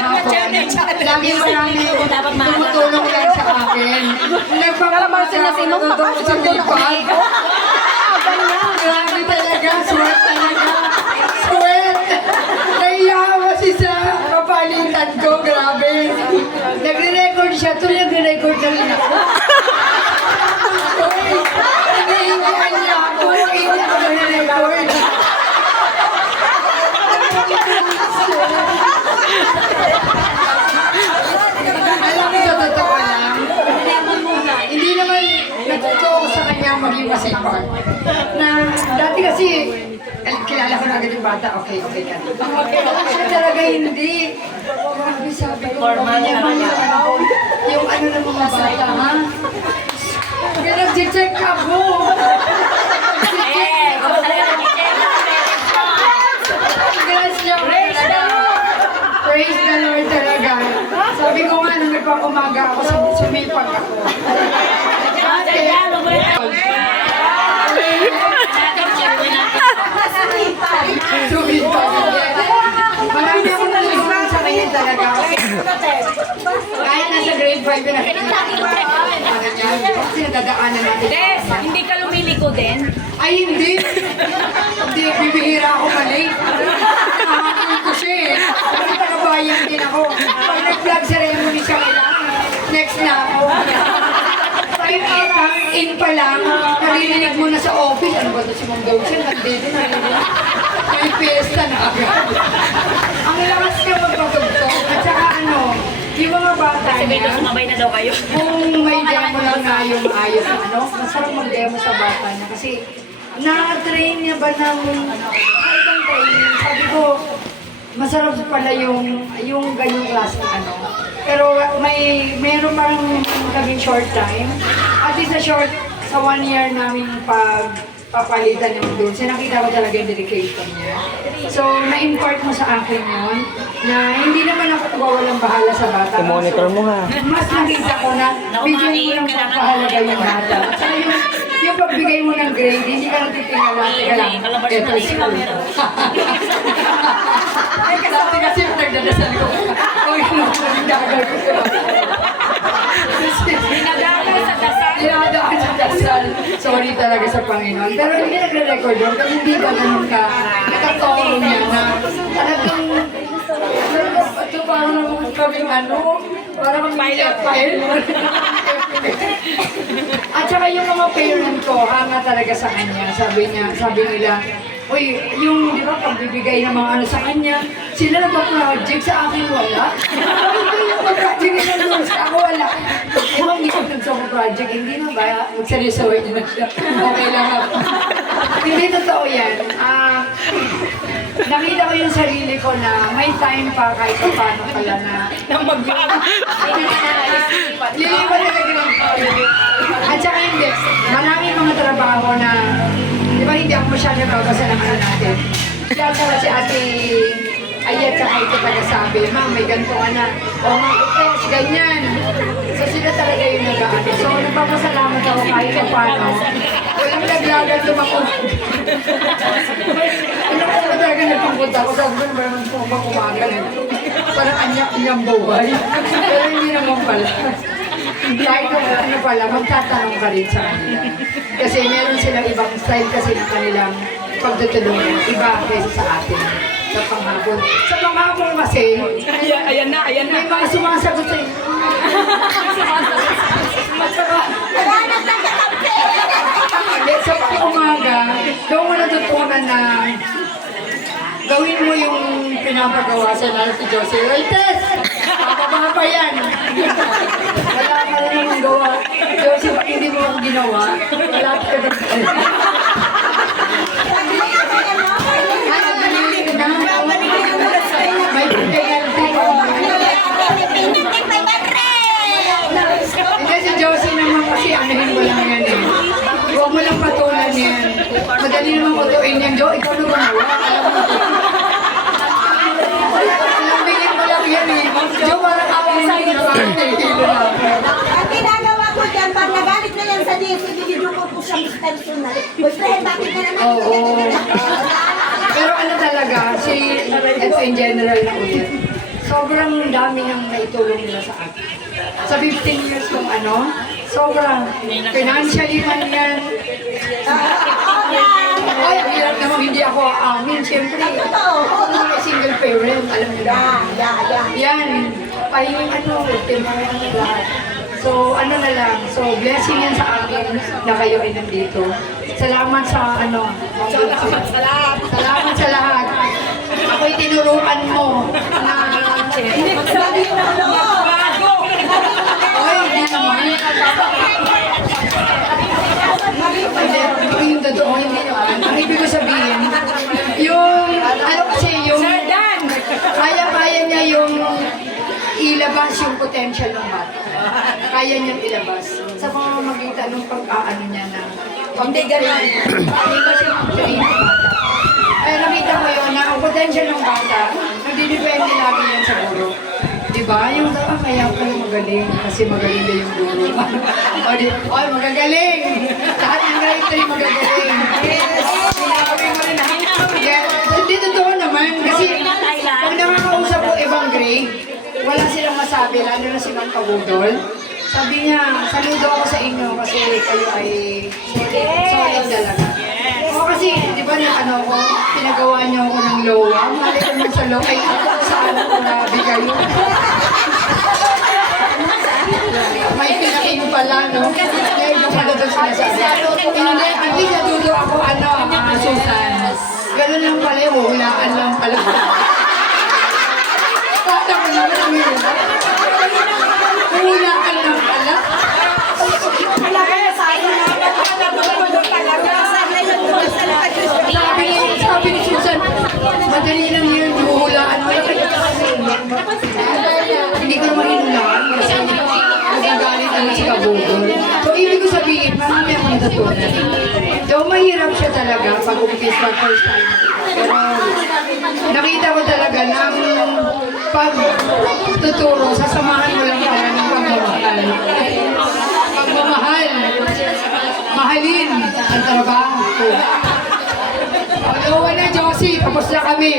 Lagi marami tumutulong yan sa akin. Kalabasin na sinong Sa Nepal. Grabe talaga, sweat talaga. Sweat! Naiyawa si sa kapalitan ko, grabe. Nagre-record siya, tuloy nagre-record na rin ako. Uy, nag-iingihan niya ako, hindi ako nagre-record. Alam mo, sa totoo lang, hindi naman natuto ako sa kanya maging masipag. Na dati kasi, kilala ko na agad yung bata, okay ka. Siya talaga hindi. Grabe sabi ko, yung ano ng mga bata, ha? Pinag-check ako. Praise the Lord talaga. Sabi ko nga, nung nagpapamaga ako, sumipag ako. Sumipag ako. Marami ako nalikuran sa kanya talaga. Kaya nasa grade 5 na kasi nadadaanan natin. Des, hindi ka lumiliko din? Ay, hindi. Hindi, bibihira ako mali. Nakakapin ko siya eh. Kasi tagabayan din ako. Pag nag-vlog ceremony siya kailangan, next na ako. Sign out ha, in pa lang, naririnig mo na sa office. Ano ba ito si Mong Dawson? Nandito, naririnig. May fiesta na agad. Ang lakas ka magpatugtog. At saka ano, yung mga bata niya, Sumabay na daw kayo. kung may demo lang na yung maayos na ano, masarap mag-demo sa bata niya. Kasi na-train niya ba ng ibang training? Sabi ko, masarap pala yung ganyang klase ng ano. Pero meron parang naging short time. At least sa 1 year namin papalitan yung doon. So nakita ko talaga yung dedication niya. So na-impart mo sa akin yun na hindi naman ako walang bahala sa bata. I-monitor mo ha. Mas nakita ko na bigyan mo ng pagpahalaga yung bata. Saka yung pagbigay mo ng grade, hindi ka natitingala. Teka lang, ito school. Dati kasi nagdadasal ko. Uy, nagdadasal ko. Dinadaan sa dasal. Dinadaan sa dasal. Sorry talaga sa Panginoon. Pero hindi nagre-record yun kasi hindi ba ganun ka nakatoro niya na talagang ito parang naman kaming ano, parang kaming file. At saka yung mga parent ko, hanga talaga sa kanya. Sabi nila, uy, yung, di ba, pagbibigay ng mga ano sa kanya, sila nagpa-project, sa akin wala. Yung project nila doon, sa ako wala. Ewan, hindi ko dun sa project, hindi na ba, magseryosohin niya na siya. Okay lang ako. Hindi totoo yan. Nakita ko yung sarili ko na may time pa kahit pa paano pala na lilipat na nag-grade. At saka hindi, maraming mga trabaho na di ba hindi ako masyadong nababasa ng ano natin. Kaya saka si Ate Ayat saka ito taga-sabi, Ma'am, may ganito ka na. O Ma'am, ganyan. So sila talaga yung nag-ano. So nagpapasalamat ako kahit pa paano. Walang naglagan lumako. Ano ko ba talaga nagpupunta ko? Sabi ko naman naman po kumaga na. Parang anyak-anyang buhay. Pero hindi naman pala. Kahit ano pala, magtatanong ka rin sa kanila. Kasi meron silang ibang style kasi ng kanilang pagtutulungan. Iba kaysa sa atin. Sa panghapon. Sa panghapon kasi, Ayan na. may mga sumasagot sa inyo. Sa pang-umaga, doon mo natutunan na gawin mo yung pinapagawa sa lalo si Josie. Raites! Papabanga pa yan! Wala ka na naman gawa. Josie, pag hindi mo ako ginawa, wala ka na. May penalty pa. Hindi si Josie naman kasi anuhin mo lang yan eh. Huwag mo lang patulan yan. Madali naman patuin yan. Jo, ikaw na gumawa. Lambingin mo lang yan eh. Jo, parang ako yung hindi na bakit eh. Ang ginagawa ko dyan, pag nagalit na yan sa DS, ibigyan ko po siyang personal. Boyfriend, bakit ka naman? Oo. Pero ano talaga, ito in general na ulit. sobrang dami ng naitulong nila sa akin. Sa 15 years kong sobrang financially man yan. Ay, ang hirap naman, hindi ako aamin. Siyempre, ako naman ay single parent, alam niyo na. Yan, pahingin temporary lahat. So, na lang, so blessing yan sa akin na kayo ay nandito. Salamat sa salamat sa lahat. Ako'y tinuruan mo na Hindi ko sabi mo, Ay, hindi naman. Hindi, yung totoo, hindi naman. Ang ibig ko sabihin, Sir Dan! kaya niya yung ilabas yung potential ng bata. Kaya niyang ilabas. Sa pamamagitan ng pag-aano niya na hindi gano'n. Ilabas yung train ng bata. Kaya nakita ko yun na ang potential ng bata, nagdidepende lagi yan sa guro. Diba? Yung kaya pala magaling kasi magaling na yung guro. Oy, magagaling! Lahat ng grade 3 magagaling. Sinabi mo rin hindi totoo naman kasi pag nakakausap ko ibang grade, wala silang masabi, lalo na si Ma'am Kabudol. Sabi niya, saludo ako sa inyo kasi kayo ay solid talaga. O kasi, di ba ko, pinagawa niyo ako ng lowa, mali ko naman sa lowa, ay saan ako nabi kayo. May pinaking pala, no? Dahil yung pala doon sinasabi. Hindi, at least natuto ako, Susan. Ganun lang pala, hulaan lang pala. Kata ko naman ang hirap. Hulaan lang pala. Sabi ni Susan, madali lang yun, hulaan mo lang. Hindi ko naman hinulaan kasi nagagalit naman si Kabudol. So, ibig ko sabihin, marami akong natutunan. So, mahirap siya talaga pag umpisa first time. Pero, nakita ko talaga ng pagtuturo, sasamahan mo lang pala ng pagmamahal. Pagmamahal. Mahalin ang trabaho ko. Pag-awa na, Josie, tapos na kami.